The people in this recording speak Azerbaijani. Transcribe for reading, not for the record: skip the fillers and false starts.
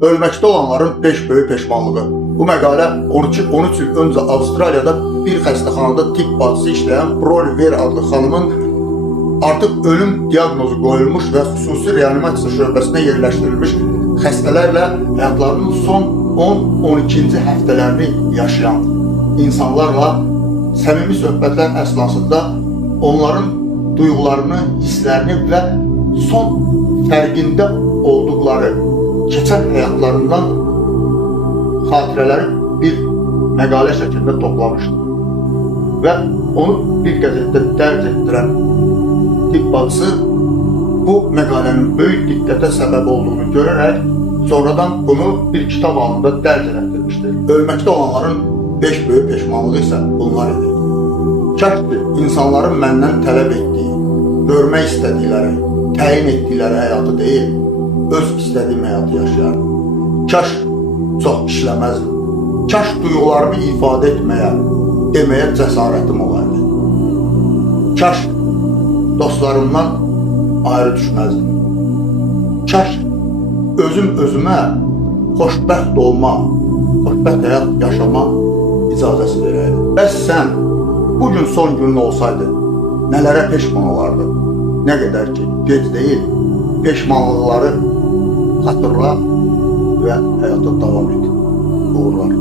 Ölməkdə olanların 5 böyük peşmanlığı. Bu məqalə 13 il öncə Avstraliyada bir xəstəxanada tibb bacısı işləyən Broli Ver adlı xanımın artıq ölüm diaqnozu qoyulmuş və xüsusi reanimasiya şöbəsinə yerləşdirilmiş xəstələrlə həyatlarının son 10-12-ci həftələrini yaşayan insanlarla səmimi söhbətlər əsnasında onların duyğularını, hisslərini və son fərqində olduqları keçən həyatlarından xatirələri bir məqalə şəklində toplamışdı və onu bir qəzetdə dərc etdirən tibb bacısı bu məqalənin böyük diqqətə səbəb olduğunu görərək sonradan bunu bir kitab halında dərc etdirmişdir. Ölməkdə olanların 5 böyük peşmanlığı isə bunlar idi. Kaş ki, insanların məndən tələb etdiyi, görmək istədikləri, təyin etdikləri həyatı deyil, öz istədiyim həyatı yaşayarım. Kaş çox işləməzdim. Kaş duyğularımı ifadə etməyə, deməyə cəsarətim olardı. Kaş dostlarımdan ayrı düşməzdim. Kaş özümə xoşbəxt olma, xoşbəxt həyat yaşama icazəsi verəydim. Bəs sən bugün son günün olsaydı nələrə peşman olardı? Nə qədər ki, gec deyil, peşmanlıqları xatırla və həyata davam et. Uğurlar.